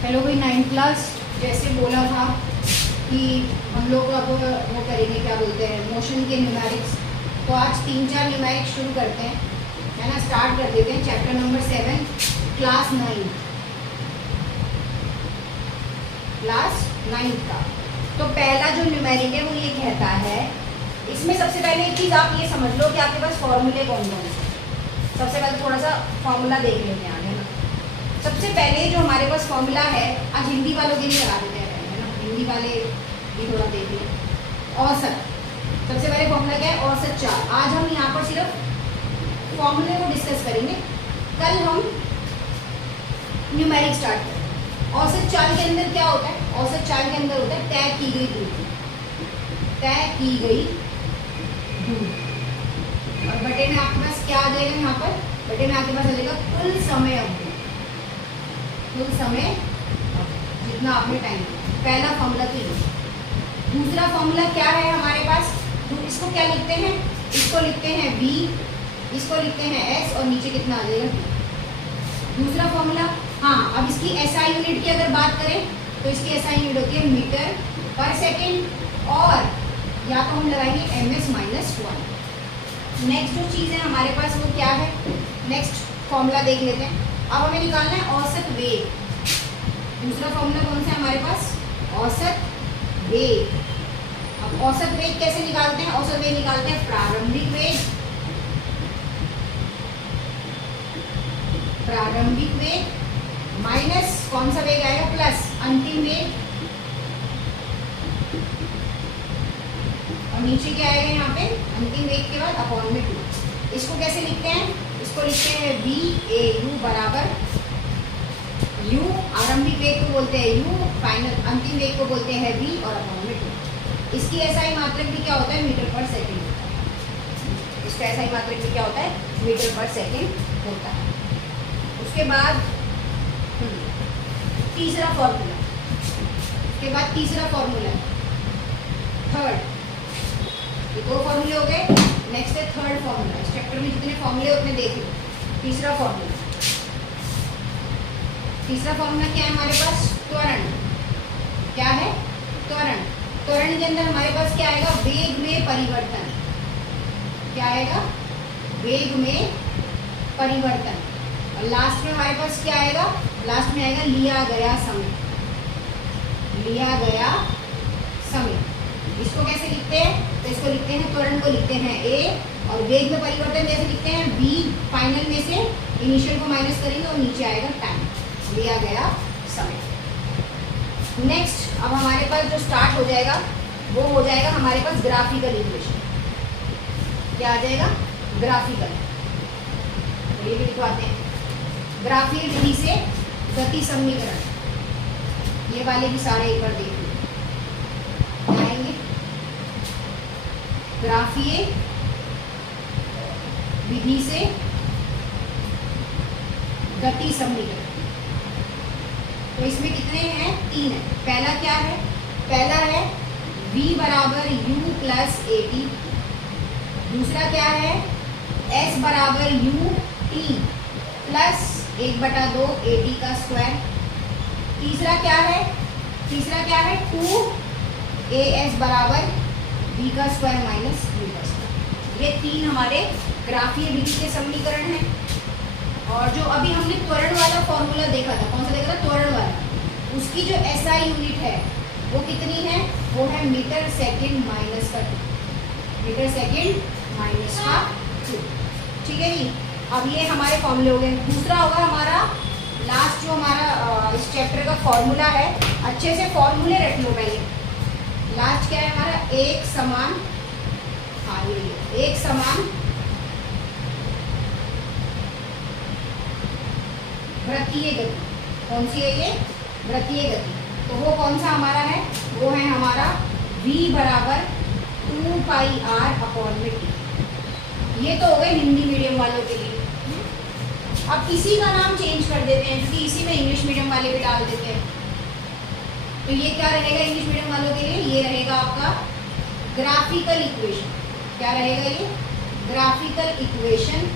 Hello भाई, 9th class जैसे बोला था कि हम लोग अब वो करेंगे, क्या बोलते हैं, मोशन के न्यूमेरिक्स। तो आज 3-4 न्यूमेरिक्स शुरू करते हैं, है ना। स्टार्ट कर देते हैं चैप्टर नंबर 7 क्लास 9 का। तो पहला जो न्यूमेरिक है वो ये कहता है, इसमें सबसे पहले एक चीज़ आप ये समझ लो कि आपके पास फॉर्मूले कौन कौन से। सबसे पहले थोड़ा सा फॉर्मूला देख लेते हैं आगे ना। सबसे पहले जो हमारे पास फॉर्मूला है, आज हिंदी वालों के लिए लगा देते हैं, है ना। हिंदी वाले भी थोड़ा देख लें। औसत, सबसे पहले फॉर्मूला क्या है? औसत चाल। आज हम यहाँ पर सिर्फ फॉर्मूले को डिस्कस करेंगे, कल हम न्यूमेरिक स्टार्ट करेंगे। औसत चाल के अंदर क्या होता है? औसत चाल के अंदर होता है तय की गई दूरी, तय की गई दूरी। और बटे में आपके पास क्या आ जाएगा? यहाँ पर बटे में आपके पास आ जाएगा कुल समय अवधि, कुल समय जितना आपने टाइम। पहला फॉर्मूला तो ये। दूसरा फॉर्मूला क्या है हमारे पास? इसको क्या लिखते हैं? इसको लिखते हैं v, इसको लिखते हैं s, और नीचे कितना आ जाएगा? दूसरा फॉर्मूला। हाँ, अब इसकी SI यूनिट की अगर बात करें तो इसकी SI यूनिट होती है मीटर पर सेकेंड, और या तो हम लगाएंगे ms-1। नेक्स्ट जो चीज़ है हमारे पास वो क्या है? नेक्स्ट फॉर्मूला देख लेते हैं। अब हमें निकालना है औसत वेग। दूसरा फॉर्मूला कौन सा है हमारे पास? औसत वेग। अब औसत वेग कैसे निकालते हैं? औसत वेग निकालते हैं प्रारंभिक वेग, प्रारंभिक वेग माइनस कौन सा वेग आएगा? प्लस अंतिम वेग, और नीचे क्या आएगा यहाँ पे? अंतिम वेग के बाद अपॉन में 2। इसको कैसे लिखते हैं? इसको लिखते हैं VAU बराबर U, आरंभिक वेग को बोलते हैं U, फाइनल अंतिम वेग को बोलते हैं V, और अपॉन में 2। इसकी SI मात्रक भी क्या होता है? मीटर पर सेकेंड होता है। इसका SI मात्रक भी क्या होता है? मीटर पर सेकेंड होता है। उसके बाद तीसरा फॉर्मूला, उसके बाद तीसरा फॉर्मूला थर्ड। ये 2 फॉर्मूले हो गए। नेक्स्ट है थर्ड फॉर्मूला। इस चैप्टर में जितने फॉर्मूले उतने देख लो। तीसरा फॉर्मूला, तीसरा फॉर्मूला क्या है हमारे पास? त्वरण। क्या है? त्वरण। त्वरण के अंदर हमारे पास क्या आएगा? वेग में परिवर्तन। क्या आएगा? वेग में परिवर्तन। और लास्ट में हमारे पास क्या आएगा? लास्ट में आएगा लिया गया समय, लिया गया समय। इसको कैसे लिखते हैं? तो इसको लिखते हैं, त्वरण को लिखते हैं A, और वेग में परिवर्तन कैसे लिखते हैं? B। फाइनल में से इनिशियल को माइनस करेंगे और नीचे आएगा टाइम, लिया गया समय। नेक्स्ट अब हमारे पास जो स्टार्ट हो जाएगा वो हो जाएगा हमारे पास ग्राफिकल इक्वेशन। क्या आ जाएगा? ग्राफिकल। ये भी लिखवाते हैं। ग्राफीय विधि से गति समीकरण, ये वाले भी सारे एक बार देख लो। ग्राफीय विधि से गति समीकरण। तो इसमें कितने हैं? 3 है। पहला क्या है? पहला है v बराबर u प्लस AT। दूसरा क्या है? s बराबर ut प्लस 1/2 AT का स्क्वायर। तीसरा क्या है? तीसरा क्या है? 2as बराबर v का स्क्वायर माइनस u का स्क्वायर। ये 3 हमारे ग्राफीय विधि के समीकरण हैं। और जो अभी हमने त्वरण वाला फॉर्मूला देखा था, कौन सा देखा था? त्वरण वाला। उसकी जो SI यूनिट है वो कितनी है? वो है मीटर सेकेंड माइनस का 2, मीटर सेकेंड माइनस का 2। ठीक है जी। अब ये हमारे फॉर्मूले हो गए। दूसरा होगा हमारा लास्ट, जो हमारा इस चैप्टर का फॉर्मूला है। अच्छे से फॉर्मूले रख लो पहले। लास्ट क्या है हमारा? एक समान, हाँ ये एक समान वृत्तीय गति। कौन सी है ये? वृत्तीय गति। तो वो कौन सा हमारा है? वो है हमारा v बराबर 2πr अपॉन में t। ये तो हो गए हिंदी मीडियम वालों के लिए। अब इसी का नाम चेंज कर देते हैं, क्योंकि इसी में इंग्लिश मीडियम वाले भी डाल देते हैं। तो ये क्या रहेगा इंग्लिश मीडियम वालों के लिए? ये रहेगा आपका ग्राफिकल इक्वेशन। क्या रहेगा ये? Graphical equation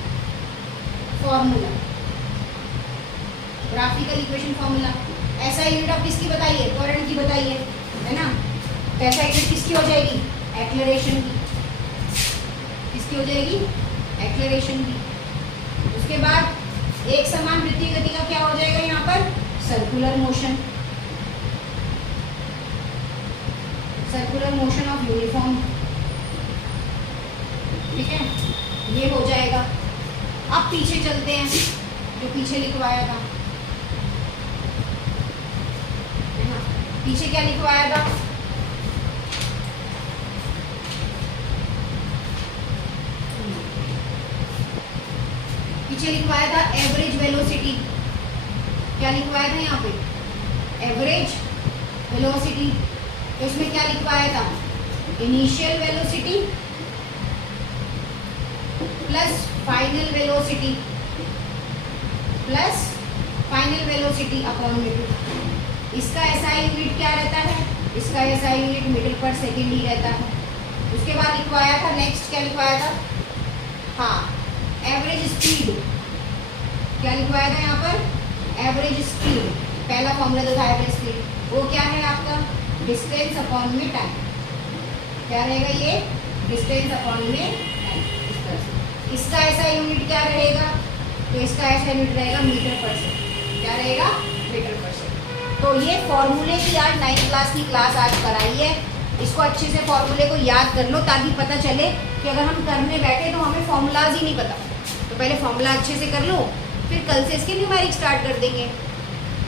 formula. Graphical equation formula ऐसा यूनिट ऑफ किसकी बताइए, त्वरण की बताइए, है ना। तो ऐसा यूनिट किसकी हो जाएगी, एक्लेरेशन की। किसकी हो जाएगी, एक्लेरेशन की। उसके बाद एक समान वृत्तीय गति का क्या हो जाएगा यहाँ पर, circular motion. Circular motion of uniform, ठीक है, ये हो जाएगा। अब पीछे चलते हैं, जो पीछे लिखवाया था, है ना। पीछे क्या लिखवाया था, पीछे लिखवाया था एवरेज वेलोसिटी। क्या लिखवाया था यहाँ पे, एवरेज वेलोसिटी। तो इसमें क्या लिखवाया था, initial velocity plus final velocity, plus final velocity upon metre. इसका एसआई यूनिट क्या रहता है, इसका एसआई यूनिट मीटर पर सेकेंड ही रहता है। उसके बाद लिखवाया था, नेक्स्ट क्या लिखवाया था, हाँ, एवरेज स्पीड। क्या लिखवाया था यहाँ पर, एवरेज स्पीड। पहला फॉर्मूला जो था एवरेज स्पीड, वो क्या है आपका, डिस्टेंस अपॉन में टाइम। क्या रहेगा ये, डिस्टेंस अपॉन में टाइम, इस तरह से। इसका ऐसा यूनिट क्या रहेगा, तो इसका ऐसा यूनिट रहेगा मीटर पर सेकंड। क्या रहेगा, मीटर पर सेकंड। तो ये फॉर्मूले की आज 9th क्लास की क्लास आज कराई है। इसको अच्छे से फॉर्मूले को याद कर लो, ताकि पता चले कि अगर हम करने बैठे तो हमें फॉर्मूलाज ही नहीं पता। तो पहले फॉर्मूला अच्छे से कर लो, फिर कल से इसके न्यूमेरिक स्टार्ट कर देंगे।